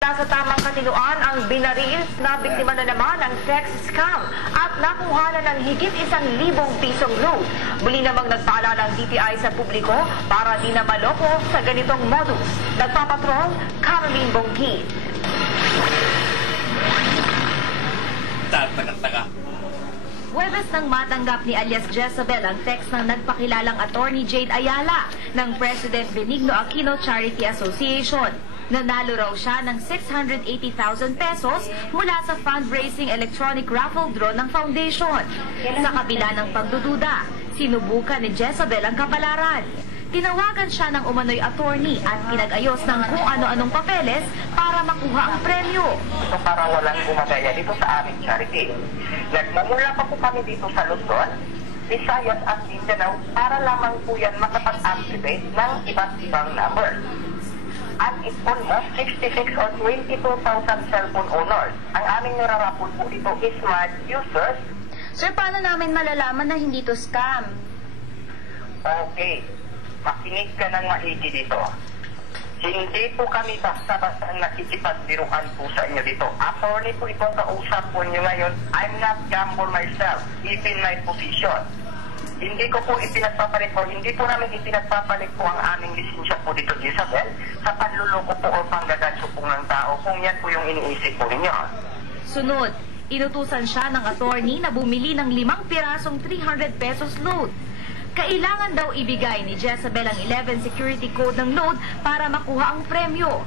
Sa tamang katinuan ang binaril na biktima na naman ng sex scam at nakuha na ng higit 1,000 pisong load. Muli namang nagpaalala ng DTI sa publiko para di na maloko sa ganitong modus. Nagpapatrol, Caroline Bonggi. Huwebes nang matanggap ni alias Jezabel ang text ng nagpakilalang attorney Jade Ayala ng President Benigno Aquino Charity Association. Nanalo raw siya ng 680,000 pesos mula sa fundraising electronic raffle draw ng foundation. Sa kabila ng pagdududa, sinubukan ni Jezabel ang kapalaran. Tinawagan siya ng umano'y attorney at pinag-ayos ng kung ano-anong papeles para makuha ang premyo. So para walang gumagaya dito sa aming charity. Nagmumula pa po kami dito sa Luzon, Visayas at Mindanao para lamang po yan makapag-activate ng iba't ibang number. At it's almost 66 or 22,000 cellphone owners. Ang aming nararapol po dito is smart users. Sir, paano namin malalaman na hindi to scam? Okay, makinig ka ng maigi dito. Hindi po kami basta-basta nakikipagbiruan po sa inyo dito. Attorney po ito sa usap po nyo ngayon. I'm not gamble myself, even my position. Hindi ko po ipinagpapalit po, hindi po namin ipinagpapalit po ang aming lisensya po dito, Jezabel, sa panluloko po o panggaganso po ng tao, kung yan po yung iniisip po ninyo. Sunod, inutusan siya ng attorney na bumili ng 5 pirasong 300 pesos load. Kailangan daw ibigay ni Jezabel ang 11 security code ng load para makuha ang premyo.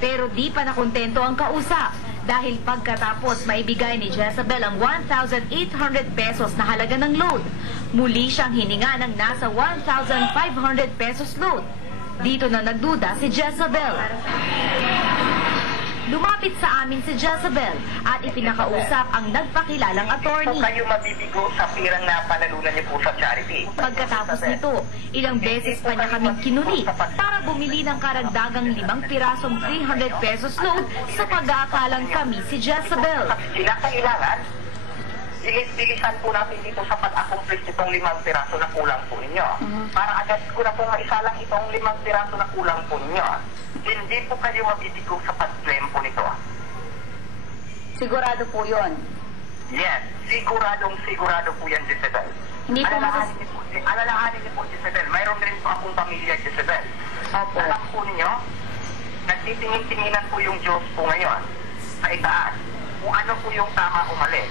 Pero di pa nakontento ang kausap dahil pagkatapos maibigay ni Jezabel ang 1,800 pesos na halaga ng load, muli siyang hininga ng nasa 1,500 pesos load. Dito na nagduda si Jezabel. Lumapit sa amin si Jezabel at ipinakausap ang nagpakilalang attorney. Kung kayo mabibigo sa pirang na panalunan niyo po sa charity. Pagkatapos nito, ilang beses pa niya kaming kinulit para bumili ng karagdagang 5 pirasong 300 pesos load sa pag-aakalang kami si Jezabel. Kinakailangan, bilis-bilisan po natin dito sa pag-accomplish itong 5 piraso na kulang po ninyo. Para agad ko na po maisalang itong 5 piraso na kulang po ninyo. Hindi po kayo mabibigo sa pag-claim po nito. Sigurado po yun. Yes, sigurado po yan, Jezabel. Hindi po alalahanin niyo po, Jezabel. Mayroon rin po akong pamilya, Jezabel. Opo. Alam po ninyo, nagtitingin-tinginan po yung Diyos po ngayon sa itaas kung ano po yung tama o mali.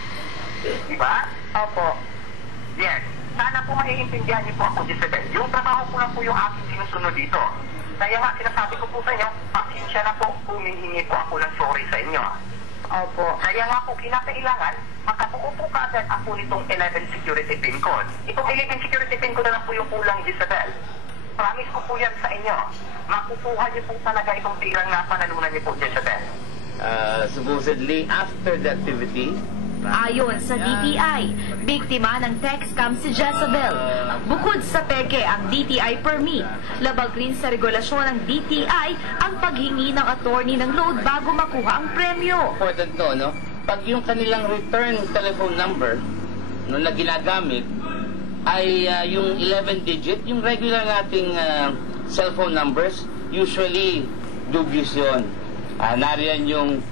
Diba? Opo. Yes. Sana po maiintindihan niyo po ako, Jezabel. Yung trabaho ko lang po yung aking sinusunod dito. Kaya nga, sinasabi ko po sa inyo, pasensya na po, humihingi po ako ng sorry sa inyo. Opo. Kaya nga po, kinakailangan, makabuo po kaagad ako nitong 11 security pin code. Itong 11 security pin code na lang po yung kulang, Jezabel. Promise ko po yan sa inyo. Makukuha niyo po talaga itong tirang na panalunan niyo po, Jezabel. Supposedly, after the activity, Ayon sa DTI, biktima ng text scam si Jezabel. Bukod sa peke ang DTI permit, labag rin sa regulasyon ng DTI ang paghingi ng attorney ng load bago makuha ang premyo. important to, no? Pag yung kanilang return telephone number na ginagamit ay yung 11 digit, yung regular nating cellphone numbers, usually dubious yun. Nariyan yung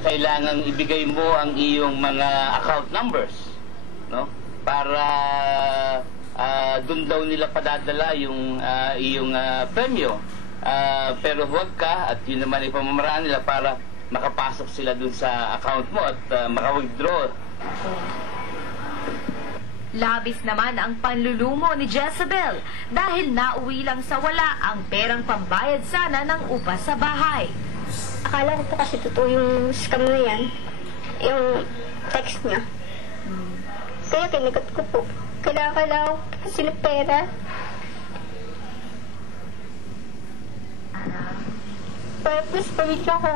kailangang ibigay mo ang iyong mga account numbers, no? Para doon daw nila padadala yung iyong premyo. Pero huwag ka, at yun naman ay pamamaraan nila para makapasok sila dun sa account mo at maka-withdraw. Labis naman ang panlulumo ni Jezabel dahil nauwi lang sa wala ang perang pambayad sana ng upa sa bahay. Akala ko po kasi totoo yung scam na yan, yung text niya. Kaya kinagat ko po. Kailangan ko kasi ng pera. Para plus pamilya ko.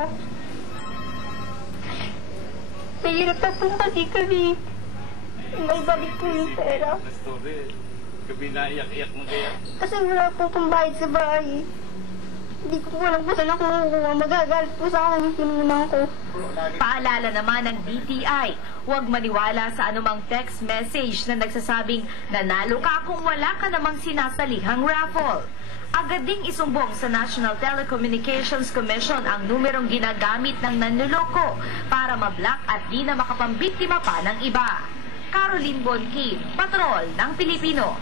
Nahirap na po kasi kami. May balik po yung pera. Gabi na iyak-iyak mo kaya? Kasi wala po pang bayad sa bahay. Hindi ko po alam kung saan ako makukuha. Magagalit po sa akin yung pinunan ko. Paalala naman ng DTI, huwag maniwala sa anumang text message na nagsasabing nanalo ka kung wala ka namang sinasalihang raffle. Agad ding isumbong sa National Telecommunications Commission ang numerong ginagamit ng nanloloko para mablock at di na makapambiktima pa ng iba. Caroline Bonquin, Patrol ng Pilipino.